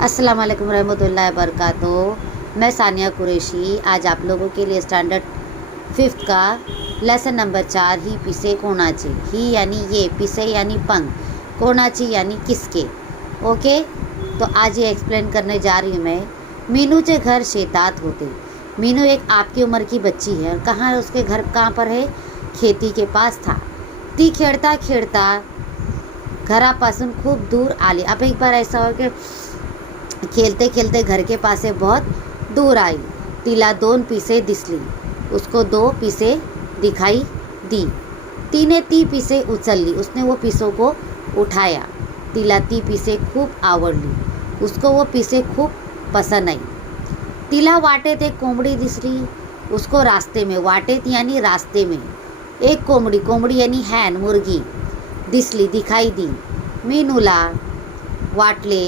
अस्सलाम वालेकुम रहमतुल्लाहि वबरकातुहू। मैं सानिया कुरैशी आज आप लोगों के लिए स्टैंडर्ड 5th का लेसन नंबर 4 ही पिसे कोणाचे, ही यानी ये, पिसे यानी पंख, कोणाची यानी किसके। ओके, तो आज ये एक्सप्लेन करने जा रही हूँ मैं। मीनूचे घर शेतात होते। मीनू एक आपकी उम्र की बच्ची है और कहाँ उसके घर कहाँ पर है? खेती के पास था। ती खेळता खेळता घरापासून खूप दूर आली। अब एक बार ऐसा हो कि खेलते खेलते घर के पास से बहुत दूर आई। तिला 2 पिसे दिसली, उसको 2 पिसे दिखाई दी। तिने ती पिसे उचलली, उसने वो पिसों को उठाया। तिला ती पिसे खूप आवडली, उसको वो पिसे खूप पसंद आई। तिला वाटेत एक कोंबडी दिसली, उसको रास्ते में, वाटेत यानी रास्ते में, एक कोंबडी, कोंबडी यानी हैन, मुर्गी दिसली, दिखाई दी। मीनूला वाटले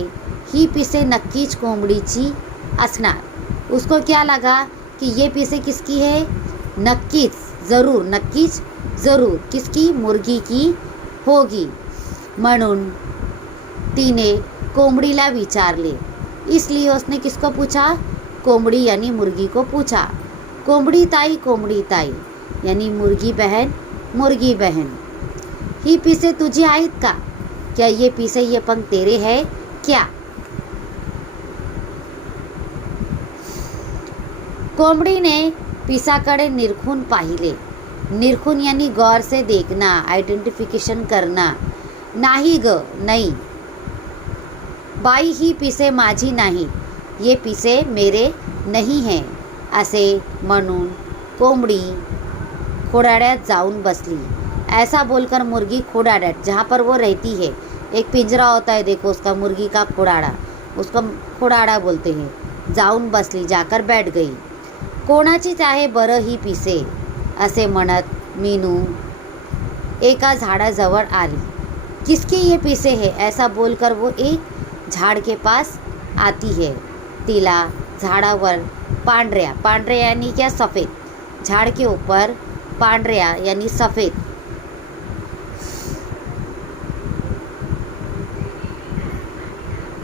ही पिसे नक्कीच कोंबडीची असणार। उसको क्या लगा कि ये पिसे किसकी है? नक्कीच, ज़रूर, नक्कीच ज़रूर किसकी? मुर्गी की होगी। म्हणून तिने कोंबडीला विचारले, इसलिए उसने किसको पूछा? कोंबडी यानी मुर्गी को पूछा। कोंबडी ताई यानी मुर्गी बहन, ही पिसे तुझी आहेत का? क्या ये पिसे, ये पंख तेरे है क्या? कोंबडीने पिसाकडे निरखून पाहिले। निरखून यानी गौर से देखना, आइडेंटिफिकेशन करना। नाही ग, नहीं। बाई ही पिसे माझी नाही, ये पिसे मेरे नहीं हैं, असे म्हणून कोंबडी खोडाड्यात जाऊन बसली। ऐसा बोलकर मुर्गी खोडाड्यात, जहाँ पर वो रहती है, एक पिंजरा होता है, देखो उसका, मुर्गी का खोडाड़ा, उसको खोडाड़ा बोलते हैं, जाऊन बसली, जाकर बैठ गई। कोणाचीच आहे बरं ही पिसे, असे म्हणत मीनू एका झाडाजवळ आली। किसकी ये पिसे है, ऐसा बोलकर वो एक झाड़ के पास आती है। तिला झाडावर पांढऱ्या, पांढऱ्या यानी क्या? सफ़ेद, झाड़ के ऊपर पांढऱ्या यानी सफ़ेद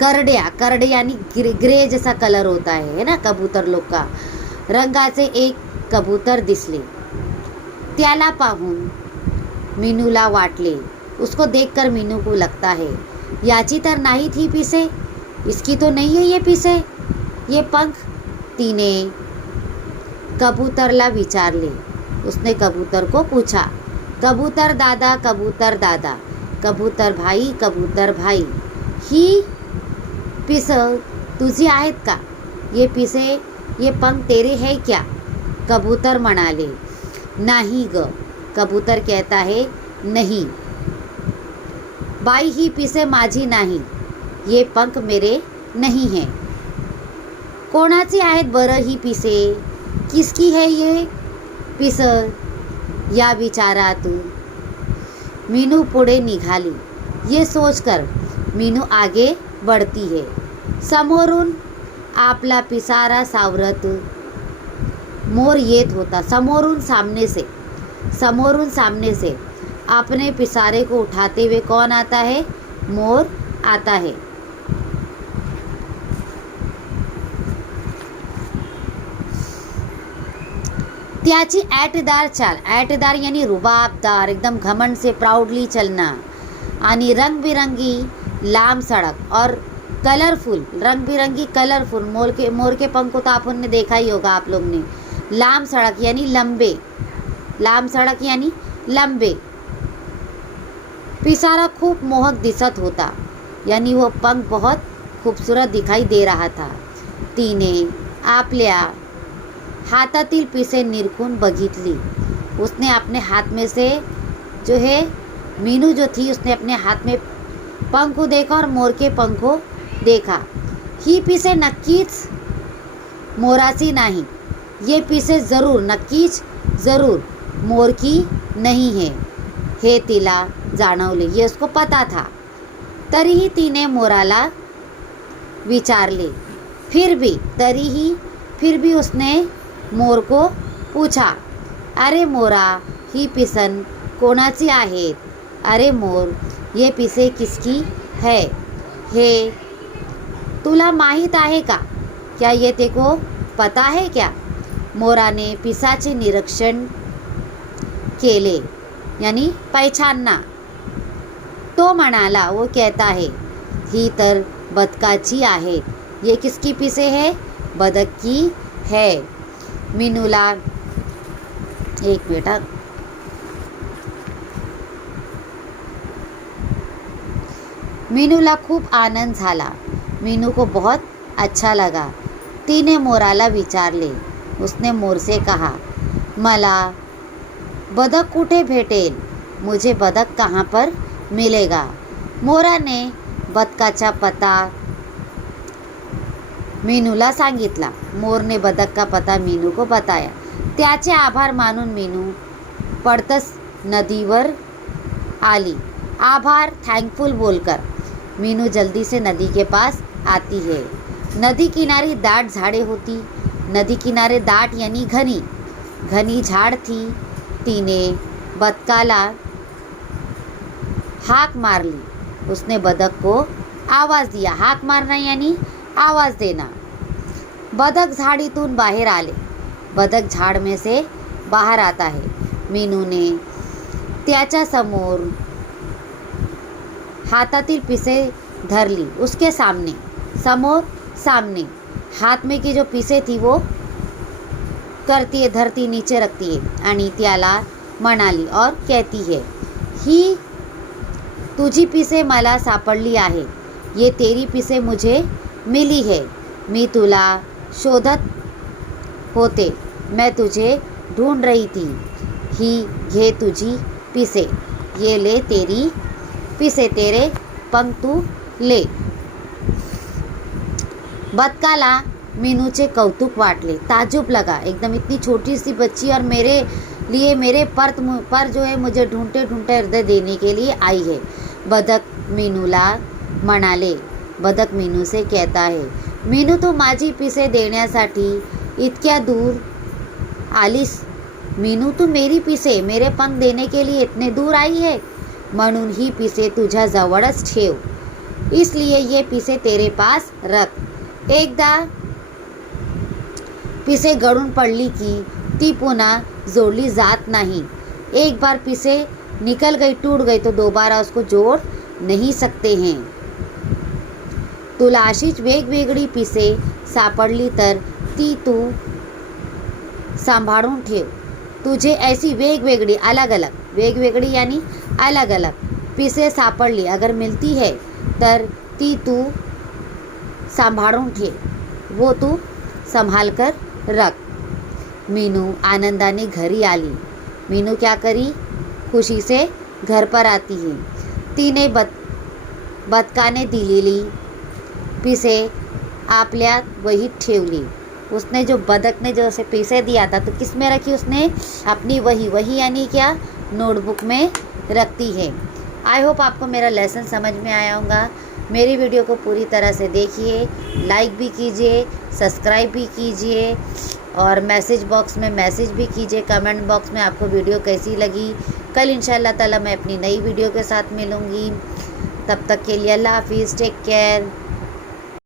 करड्या, करडे यानी ग्रे जैसा कलर होता है ना कबूतर लोग का, रंगाचे एक कबूतर दिसले। त्याला पाहून मीनूला वाटले, उसको देखकर मीनू को लगता है, याची तर नाही थी पिसे, इसकी तो नहीं है ये पिसे, ये पंख। तिने कबूतरला विचारले, उसने कबूतर को पूछा, कबूतर दादा, कबूतर भाई, ही पिस तुझी आहेत का? ये पिसे, ये पंख तेरे है क्या? कबूतर म्हणाले, नाही ग, कबूतर कहता है नहीं। बाई ही पिसे माझी नाही, ये पंख मेरे नहीं हैं। कोणाची आहेत बरं ही पिसे, किसकी है ये पिस? या विचारात मीनू पुढे निघाली। ये सोचकर मीनू आगे बढ़ती है। समोरून आपला पिसारा सावरत मोर येत होता। समोरून सामने से अपने पिसारे को उठाते हुए कौन आता है? मोर आता है। त्याची ऐटदार चाल, ऐटदार यानी रुबाबदार, एकदम घमंड से प्राउडली चलना, आणि रंगबिरंगी लांब सड़क और कलरफुल, रंग बिरंगी कलरफुल, मोर के पंख को तो आपन ने देखा ही होगा आप लोग ने। लांब सड़क यानी लंबे, लांब सड़क यानी लंबे। पिसारा खूब मोहक दिसत होता, यानी वो पंख बहुत खूबसूरत दिखाई दे रहा था। तिने आपल्या हातातील पिसे निरखून बघितली। उसने अपने हाथ में से जो है, मीनू जो थी, उसने अपने हाथ में पंख को देखा और मोर के पंख को देखा। ही पिसे नक्कीच मोराची नाही, ये पिसे ज़रूर, नक्कीच ज़रूर मोर की नहीं है, हे तिला जाणवले, ये उसको पता था। तरीही तिने मोराला विचारले, फिर भी उसने मोर को पूछा, अरे मोरा, ही पिसन कोणाची आहेत? अरे मोर, ये पिसे किसकी है? हे तुला माहीत आहे का? क्या ये तेको पता है क्या? मोराने पिसाचे निरीक्षण केले, यानी पहचानना. तो म्हणाला, वो कहता है, ही तर बदकाची आहे. ये किसकी पिसे है? बदक की है. मीनूला एक मिनट. मीनूला खूप आनंद झाला. मीनू को बहुत अच्छा लगा. तिने मोराला विचारले. उसने मोर से कहा, मला बदक कुठे भेटेल? मुझे बदक कहाँ पर मिलेगा? मोराने बदकाचा पता मीनूला सांगितला. मोरने बदक का पता मीनू को बताया. त्याचे आभार मानून मीनू पडतस नदीवर आली. आभार, थैंकफुल बोलकर मीनू जल्दी से नदी के पास आती है. नदी किनारे दाट झाड़े होती. नदी किनारे दाट यानी घनी घनी झाड़ थी. तिने बदकाला हाक मारली. उसने बदक को आवाज़ दिया. हाक मारना यानी आवाज़ देना. बदक झाडीतून बाहेर आले. बदक झाड़ में से बाहर आता है. मीनूने त्याच्या समोर हातातील पिसे धरली. उसके सामने, समोर सामने, हाथ में की जो पिसे थी वो करती है, धरती नीचे रखती है आणि त्याला म्हणाली और कहती है, ही तुझी पिसे मला सापडली आहे. ये तेरी पिसे मुझे मिली है. मी तुला शोधत होते. मैं तुझे ढूंढ रही थी. ही घे तुझी पिसे. ये ले तेरी पिसे, तेरे पंख तू ले. बदकाला मीनूचे कौतुक वाटले. ताजुब लगा. एकदम इतनी छोटी सी बच्ची और मेरे लिए मेरे पर जो है मुझे ढूंढते ढूंढते हृदय देने के लिए आई है. बदक मीनूला म्हणाले. बदक मीनू से कहता है, मीनू तू माझी पिसे देण्यासाठी इतक्या दूर आलीस. मीनू तू मेरी पिसे, मेरे पंख देने के लिए इतने दूर आई है. म्हणून ही पिसे तुझ्या जवळच ठेव. इसलिए ये पिसे तेरे पास रख. एकदा पिसे गळून पडली की ती पुन्हा जोडली जात नाही. एक बार पिसे निकल गई, टूट गई तो दोबारा उसको जोड़ नहीं सकते हैं. तुला अशीच वेगवेगळी पिसे सापडली तर ती तू सांभाळून ठेव. तुझे ऐसी वेगवेगळी अलग अलग, वेगवेगळी यानी अलग अलग पिसे सापडली अगर मिलती है तर ती तू सांभाळून ठेव. वो तू संभाल कर रख. मीनू आनंदाने घरी आली. मीनू क्या करी? खुशी से घर पर आती है. तिने बदकाने दिलेली पिसे आपल्या वहीत ठेवली. उसने जो बदक ने जो उसे पैसे दिया था तो किस में रखी? उसने अपनी वही यानी क्या? नोटबुक में रखती है. आई होप आपको मेरा लेसन समझ में आया होगा. मेरी वीडियो को पूरी तरह से देखिए, लाइक भी कीजिए, सब्सक्राइब भी कीजिए और मैसेज बॉक्स में मैसेज भी कीजिए, कमेंट बॉक्स में आपको वीडियो कैसी लगी. कल इंशाल्लाह ताला मैं अपनी नई वीडियो के साथ मिलूँगी. तब तक के लिए अल्लाह हाफिज़. Take care.